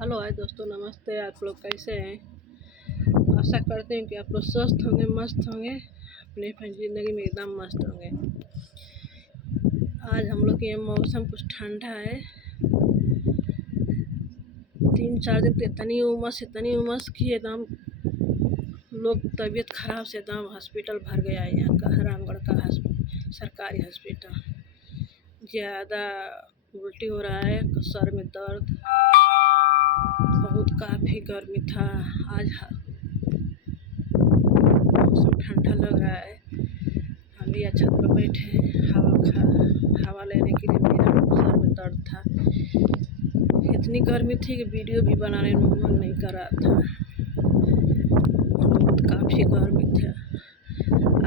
Hello hi दोस्तों, नमस्ते। आप लोग कैसे हैं? आशा करते हैं कि आप लोग स्वस्थ होंगे, मस्त होंगे, अपनी ज़िंदगी में एकदम मस्त होंगे। आज हम लोग के यहाँ मौसम कुछ ठंडा है। 3-4 दिन से इतनी उमस की एकदम लोग तबीयत खराब से एकदम हॉस्पिटल भर गया है। यहाँ का रामगढ़ का सरकारी हॉस्पिटल। ज़्यादा उल्टी हो रहा है, सर में दर्द, बहुत काफ़ी गर्मी था। आज मौसम ठंडा लग रहा है। हम भी छत पर बैठे हैं, हवा लेने के लिए। मेरा सर में दर्द था, इतनी गर्मी थी कि वीडियो भी बनाने में मन नहीं कर रहा था, बहुत काफ़ी गर्मी था।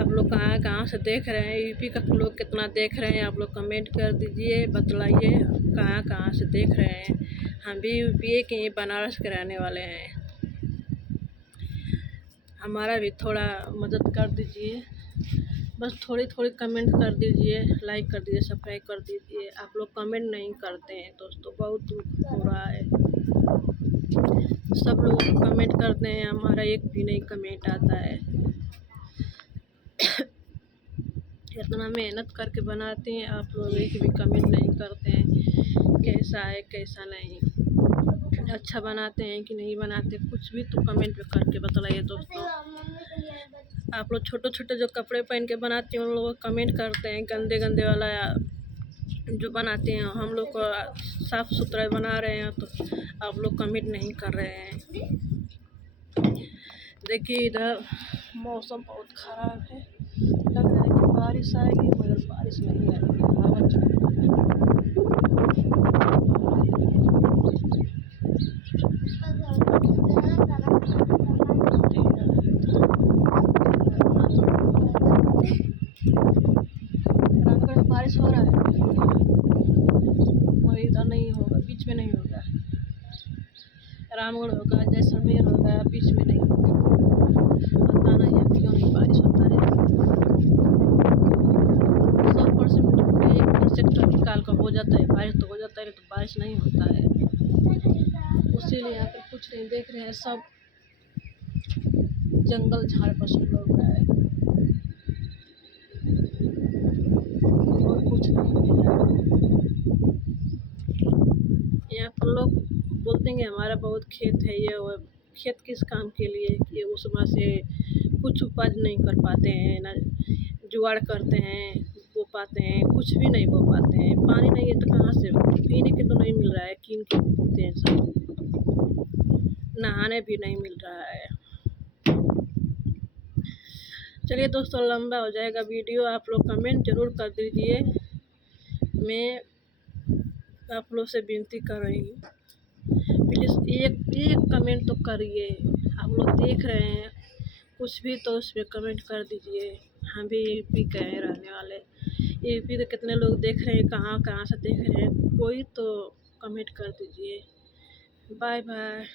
आप लोग कहाँ कहाँ से देख रहे हैं? यूपी का लोग कितना देख रहे हैं? आप लोग कमेंट कर दीजिए, बतलाइए कहाँ कहाँ से देख रहे हैं। हम भी यूपी के बनारस के रहने वाले हैं। हमारा भी थोड़ा मदद कर दीजिए, बस थोड़ी थोड़ी कमेंट कर दीजिए, लाइक कर दीजिए, सब्सक्राइब कर दीजिए। आप लोग कमेंट नहीं करते हैं दोस्तों, बहुत दुख हो रहा है। सब लोग कमेंट करते हैं, हमारा एक भी नहीं कमेंट आता है। इतना मेहनत करके बनाते हैं, आप लोग एक भी कमेंट नहीं करते हैं। कैसा है कैसा नहीं, अच्छा बनाते हैं कि नहीं बनाते, कुछ भी तो कमेंट में करके बतलाइए दोस्तों। आप लोग छोटे छोटे जो कपड़े पहन के बनाते हैं उन लोग कमेंट करते हैं, गंदे गंदे वाला जो बनाते हैं। हम लोग को साफ़ सुथरा बना रहे हैं तो आप लोग कमेंट नहीं कर रहे हैं। देखिए इधर मौसम बहुत ख़राब है, लग रहा है कि बारिश आएगी मगर बारिश नहीं आएगी। हवा चल रही रामगढ़ में बारिश हो रहा है मगर इधर नहीं होगा, बीच में नहीं होगा। रामगढ़ होगा, जैसलमेर होगा, बीच में नहीं होगा। पता नहीं है क्यों नहीं बारिश होता है। 100% 1% निकाल कर हो जाता है बारिश, तो हो जाता है, तो बारिश नहीं होता है। इसीलिए यहाँ पर कुछ नहीं देख रहे हैं, सब जंगल झाड़ पर सब लग रहा है और कुछ नहीं है। यहाँ पर लोग बोलते हैं हमारा बहुत खेत है, ये वो। खेत किस काम के लिए कि उसमें से कुछ उपज नहीं कर पाते हैं, ना जुगाड़ करते हैं, बो पाते हैं, कुछ भी नहीं बो पाते हैं। पानी नहीं है तो कहाँ से पीने के तो नहीं मिल रहा है, कीन के पीते हैं सब, नहाने भी नहीं मिल रहा है। चलिए दोस्तों, लंबा हो जाएगा वीडियो, आप लोग कमेंट ज़रूर कर दीजिए। मैं आप लोग से विनती कर रही हूँ, प्लीज़ एक कमेंट तो करिए। आप लोग देख रहे हैं कुछ भी तो उस पर कमेंट कर दीजिए। हम भी यूपी के रहने वाले, यूपी के कितने लोग देख रहे हैं, कहाँ कहाँ से देख रहे हैं, कोई तो कमेंट कर दीजिए। Bye bye.